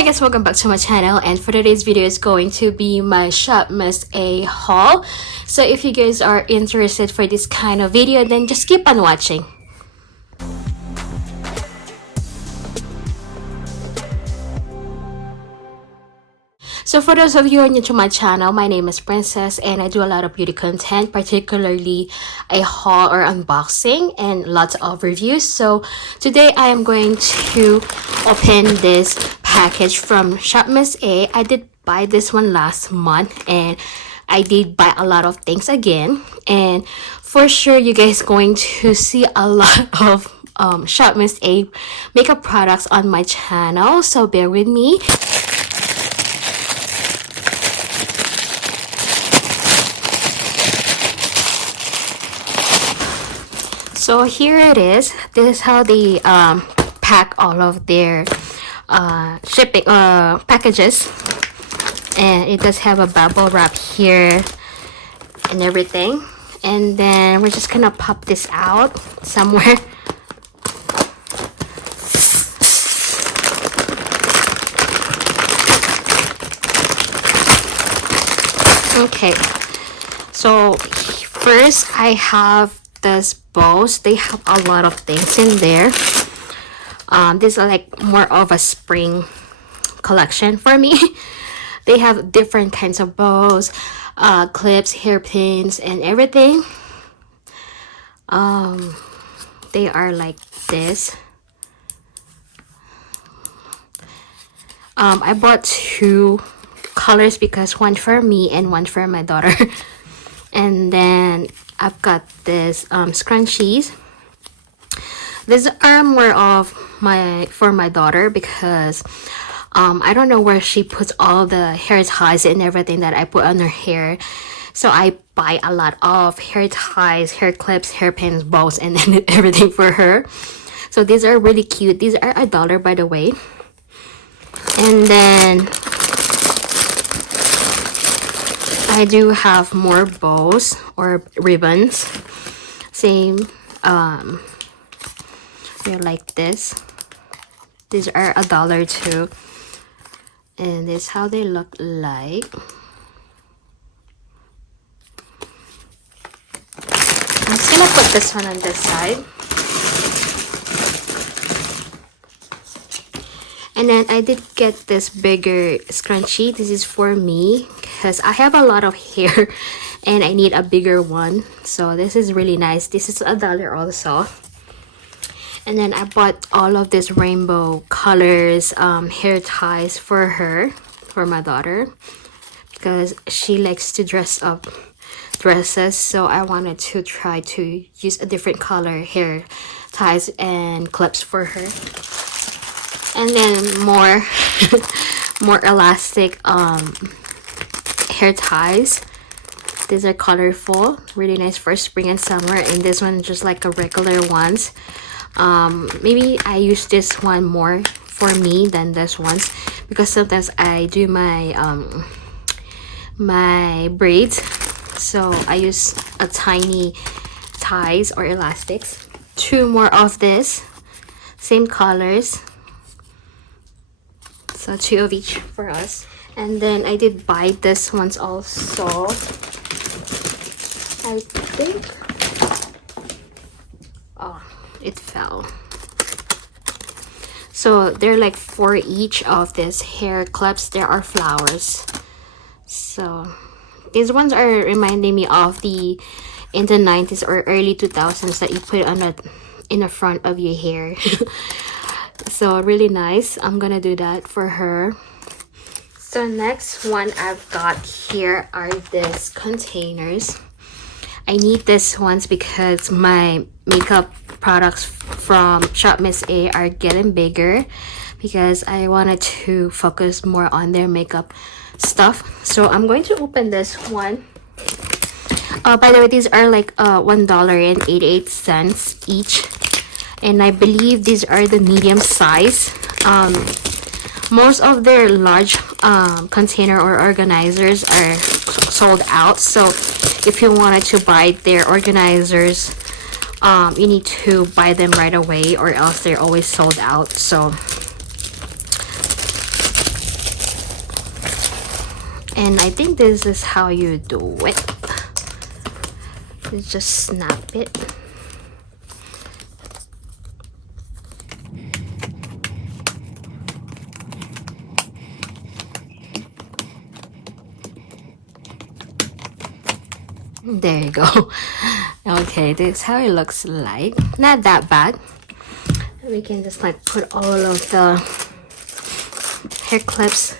Hi guys, welcome back to my channel, and for today's video is going to be my Shopmissa haul. So if you guys are interested for this kind of video, then just keep on watching. So for those of you who are new to my channel, my name is Princess and I do a lot of beauty content, particularly a haul or unboxing and lots of reviews. So today I am going to open this package from Shopmissa. I did buy this one last month and I did buy a lot of things again, and for sure you guys going to see a lot of Shopmissa makeup products on my channel, so bear with me. So here it is. This is how they pack all of their shipping packages, and it does have a bubble wrap here and everything. And then we're just gonna pop this out somewhere. Okay, so first I have this bows. They have a lot of things in there. This is like more of a spring collection for me. They have different kinds of bows, clips, hairpins, and everything. They are like this. I bought two colors because one for me and one for my daughter. And then I've got this scrunchies. These are more of for my daughter because I don't know where she puts all the hair ties and everything that I put on her hair. So I buy a lot of hair ties, hair clips, hairpins, bows, and then everything for her. So these are really cute. These are $1, by the way. And then I do have more bows or ribbons. Same, they're like this. These are $1 too. And this is how they look like. I'm just gonna put this one on this side. And then I did get this bigger scrunchie. This is for me because I have a lot of hair and I need a bigger one. So this is really nice. This is $1 also. And then I bought all of these rainbow colors hair ties for her, for my daughter, because she likes to dress up dresses. So I wanted to try to use a different color hair ties and clips for her. And then more more elastic hair ties. These are colorful, really nice for spring and summer. And this one just like a regular ones. Maybe I use this one more for me than this ones because sometimes I do my my braids, so I use a tiny ties or elastics. Two more of this, same colors. So two of each for us. And then I did buy this ones also. I think, oh, it fell. So they're like for each of these hair clips there are flowers. So these ones are reminding me of the in the 90s or early 2000s that you put on in the front of your hair. So really nice. I'm gonna do that for her. So next one I've got here are these containers. I need these ones because my makeup products from Shopmissa are getting bigger because I wanted to focus more on their makeup stuff. So I'm going to open this one. By the way, these are like $1.88 each. And I believe these are the medium size. Most of their large container or organizers are sold out. So if you wanted to buy their organizers, you need to buy them right away or else they're always sold out. So And I think this is how you do it. You just snap it. There you go. Okay, this is how it looks like. Not that bad. We can just like put all of the hair clips.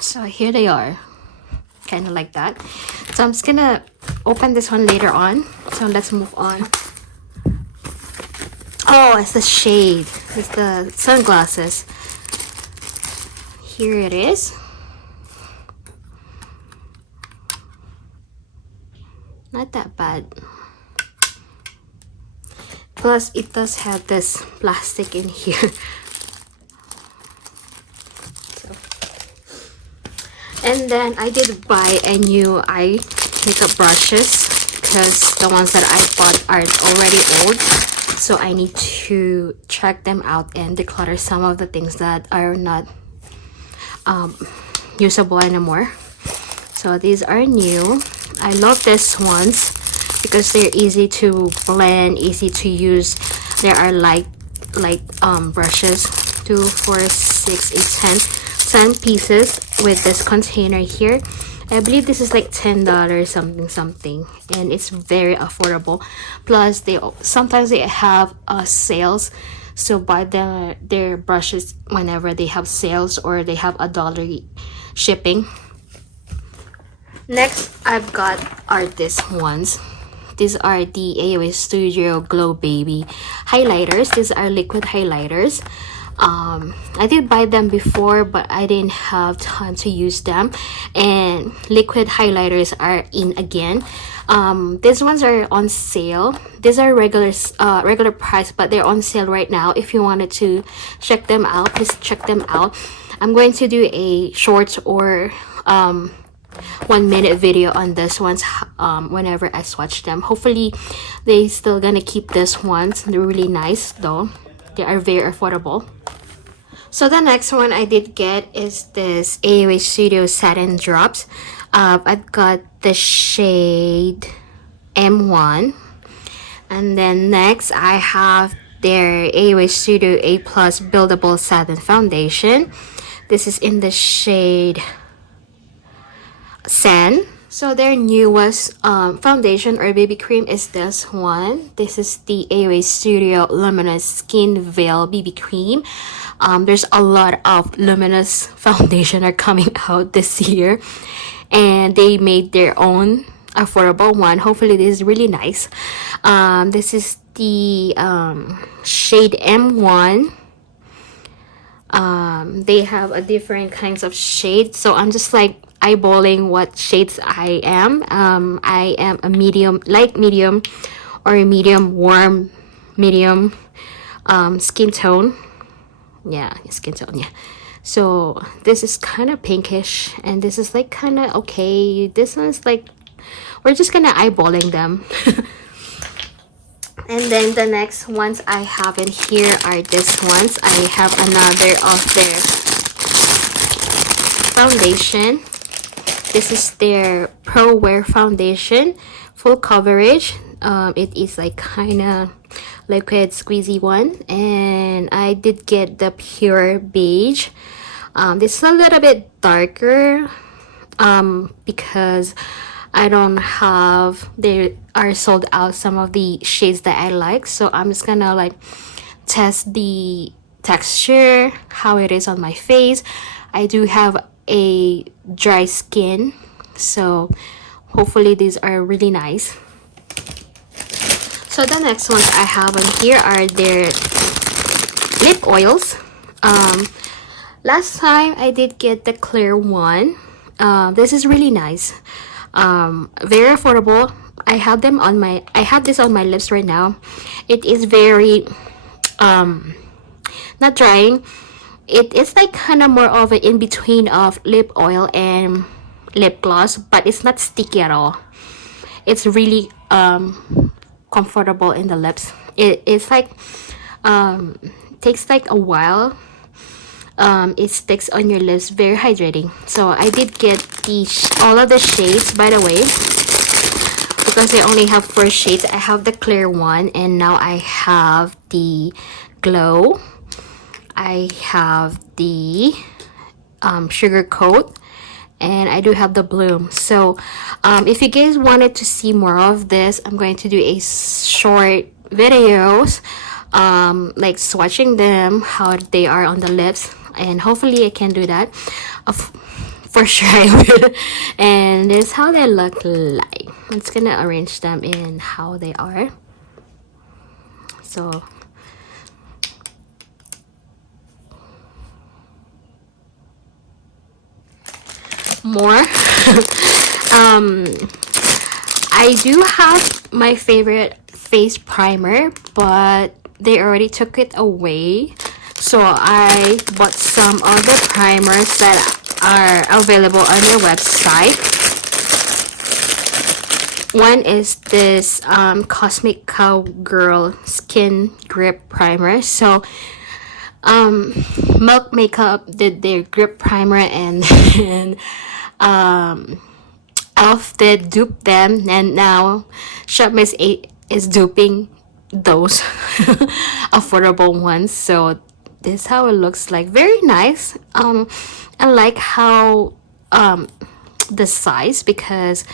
So here they are, kind of like that. So I'm just gonna open this one later on. So let's move on. Oh, it's the shade. It's the sunglasses. Here it is. Not that bad. Plus, it does have this plastic in here. And then I did buy a new eye makeup brushes because the ones that I bought are already old. So I need to check them out and declutter some of the things that are not usable anymore. So these are new. I love these ones because they're easy to blend, easy to use. There are light brushes, 2, 4, 6, 8, 10 pieces with this container here. I believe this is like $10 something, and it's very affordable. Plus they sometimes they have sales, so buy their brushes whenever they have sales or they have $1 shipping. Next I've got are these ones. These are the AOA Studio Glow Baby highlighters. These are liquid highlighters. I did buy them before, but I didn't have time to use them, and liquid highlighters are in again. These ones are on sale. These are regular price, but they're on sale right now. If you wanted to check them out, please check them out. I'm going to do a short or 1-minute video on this ones whenever I swatch them. Hopefully they still gonna keep this ones. They're really nice though. They are very affordable. So the next one I did get is this AOA Studio Satin Drops. I've got the shade M1. And then next I have their AOA Studio A Plus Buildable Satin Foundation. This is in the shade Sand. So their newest foundation or baby cream is this one. This is the AOA Studio Luminous Skin Veil BB Cream. There's a lot of luminous foundation are coming out this year, and they made their own affordable one. Hopefully this is really nice. This is the shade M1. They have a different kinds of shades, so I'm just like eyeballing what shades I am. I am a medium, light medium, or a medium warm medium skin tone. Yeah, skin tone. Yeah. So this is kind of pinkish, and this is like kind of okay. This one's like, we're just gonna eyeballing them. And then the next ones I have in here are these ones. I have another of their foundation. This is their Pro Wear Foundation, full coverage. It is like kind of liquid squeezy one, and I did get the pure beige. This is a little bit darker because I don't have, they are sold out some of the shades that I like, so I'm just gonna like test the texture, how it is on my face. I do have a dry skin, so hopefully these are really nice. So the next ones I have on here are their lip oils. Last time I did get the clear one. This is really nice, very affordable. I have this on my lips right now. It is very not drying. It is like kind of more of an in between of lip oil and lip gloss, but it's not sticky at all. It's really comfortable in the lips. It's like takes like a while. It sticks on your lips, very hydrating. So I did get all of the shades, by the way, because I only have 4 shades. I have the clear one, and now I have the glow, I have the sugar coat, and I do have the bloom. So if you guys wanted to see more of this, I'm going to do a short videos like swatching them, how they are on the lips, and hopefully I can do that. For sure I will. And this is how they look like. I'm just gonna arrange them in how they are. So more I do have my favorite face primer, but they already took it away, so I bought some of the primers that are available on their website. One is this Cosmic Cowgirl Skin Grip Primer. So Milk Makeup did their grip primer, and then Elf did dupe them, and now Shopmissa is duping those affordable ones. So this is how it looks like. Very nice. I like how the size, because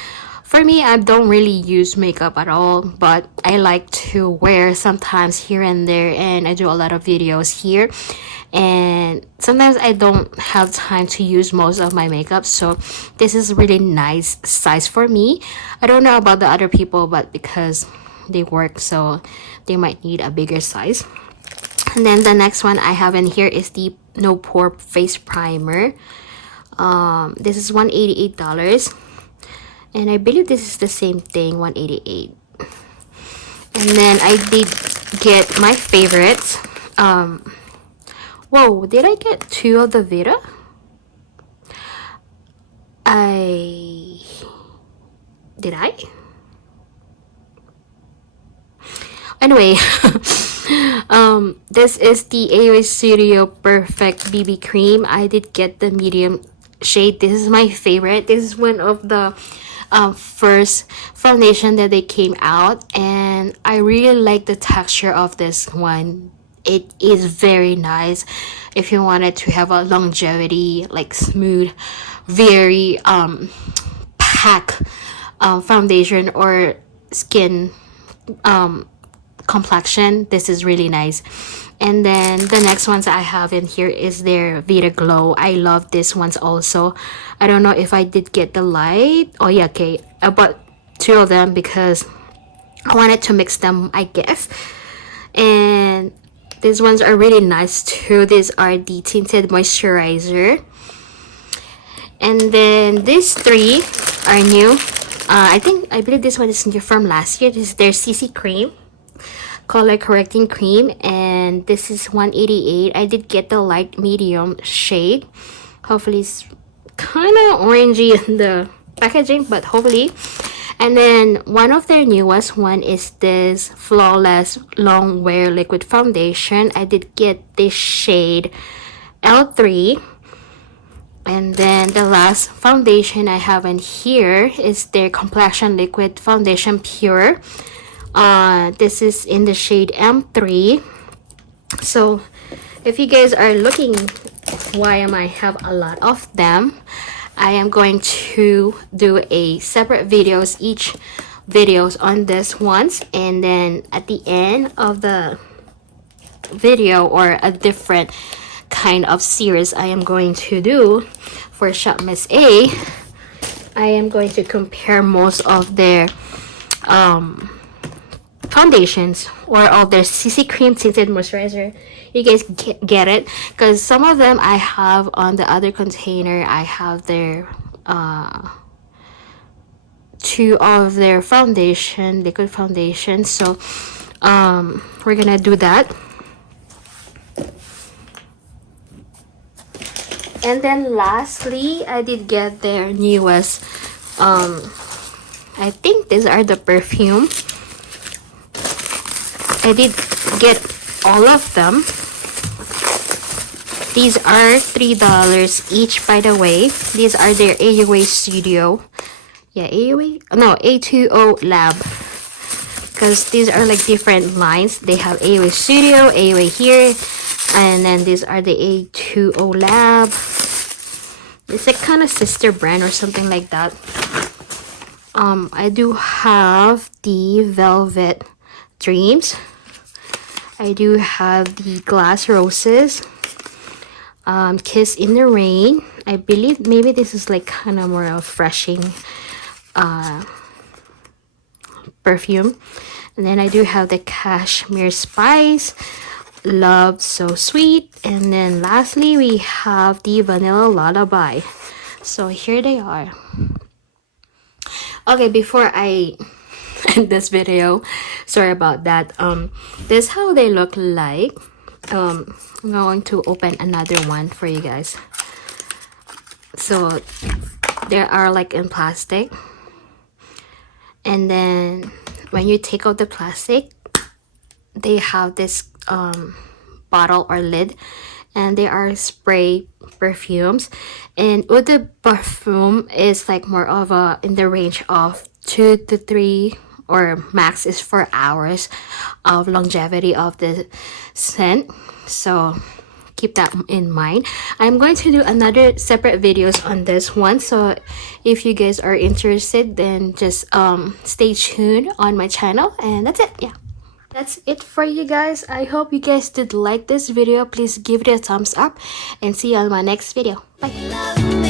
for me, I don't really use makeup at all, but I like to wear sometimes here and there, and I do a lot of videos here, and sometimes I don't have time to use most of my makeup, so this is really nice size for me. I don't know about the other people, but because they work, so they might need a bigger size. And then the next one I have in here is the No Pore Face Primer. This is $188, and I believe this is the same thing, $188. And then I did get my favorites. Whoa, did I get 2 of the Vita? Did I? Anyway, this is the AOA Studio Perfect BB Cream. I did get the medium shade. This is my favorite. This is one of the first foundation that they came out, and I really like the texture of this one. It is very nice if you wanted to have a longevity, like smooth, very packed foundation or skin complexion. This is really nice. And then the next ones I have in here is their Vita Glow. I love these ones also. I don't know if I did get the light. Oh yeah, okay, I bought 2 of them because I wanted to mix them, I guess. And these ones are really nice too. These are the tinted moisturizer. And then these 3 are new. I believe this one is new from last year. This is their CC cream, color correcting cream, and this is $188. I did get the light medium shade. Hopefully it's kind of orangey in the packaging, but hopefully. And then one of their newest one is this Flawless Long Wear Liquid Foundation. I did get this shade L3. And then the last foundation I have in here is their Complexion Liquid Foundation Pure. This is in the shade M3. So if you guys are looking why am I have a lot of them, I am going to do a separate videos, each videos on this ones, and then at the end of the video or a different kind of series I am going to do for Shopmissa, I am going to compare most of their foundations or all their CC cream tinted moisturizer. You guys get it, because some of them I have on the other container. I have their 2 of their foundation, liquid foundation. So we're gonna do that. And then lastly, I did get their newest I think these are the perfume. I did get all of them. These are $3 each, by the way. These are their AUA Studio. Yeah, AUA? No, A2O Lab. Because these are like different lines. They have AUA Studio, AUA here, and then these are the A2O Lab. It's like kind of sister brand or something like that. I do have the Velvet Dreams. I do have the Glass Roses. Kiss in the Rain. I believe maybe this is like kind of more refreshing perfume. And then I do have the Cashmere Spice, Love So Sweet. And then lastly, we have the Vanilla Lullaby. So here they are. Okay, before I end this video, sorry about that. This is how they look like. I'm going to open another one for you guys. So they are like in plastic, and then when you take out the plastic, they have this bottle or lid, and they are spray perfumes. And with the perfume is like more of a in the range of 2 to 3 or max is 4 hours of longevity of the scent. So keep that in mind. I'm going to do another separate videos on this one, so if you guys are interested, then just stay tuned on my channel. And that's it. Yeah, that's it for you guys. I hope you guys did like this video. Please give it a thumbs up, and see you on my next video. Bye.